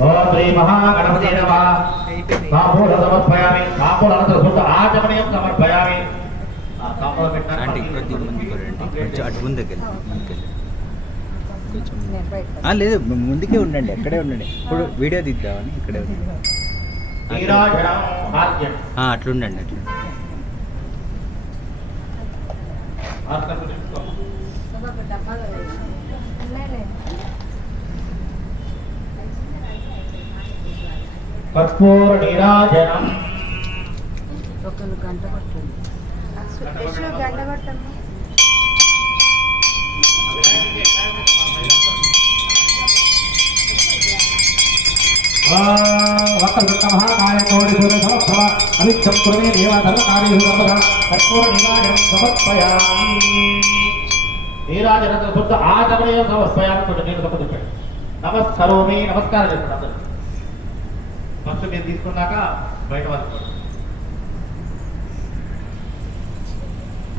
ఓం శ్రీ మహాగణపతే నమః. తాంబూలం సమర్పయామి. తాంబూలానంతరం శుద్ధ ఆచమనీయం సమర్పయామి. ఆ తాంబూలం పెట్టడానికి కొద్ది ముందుకు రండి, కొంచెం అటు ముందుకెళ్ళి కొంచెం లేదు, ముందుకే ఉండండి, అక్కడే ఉండండి. ఇప్పుడు వీడియో తీద్దామని ఇక్కడే ఉండండి. నీరాజనం భాగ్యం. అట్లుండండి, అట్లా కర్పూర నీరాజనం. ఒకరు గంట పట్టండి, గంట పట్టండి. మహాకాయ కోడి సూర్య సమప్రభ అనిత్యం కురుమే దేవ ధర్మకార్యేషు సర్వదా కర్పూర నీరాజనం సమర్పయామి. నీరాజనం శుద్ధ ఆచమనీయం సమర్పయామి. కొంచెం నేను తప్పు చెప్పండి. నమస్కరోమి, నమస్కారం చేస్తాను అందరూ. ఫస్ట్ మీరు తీసుకున్నాక బయట వాళ్ళు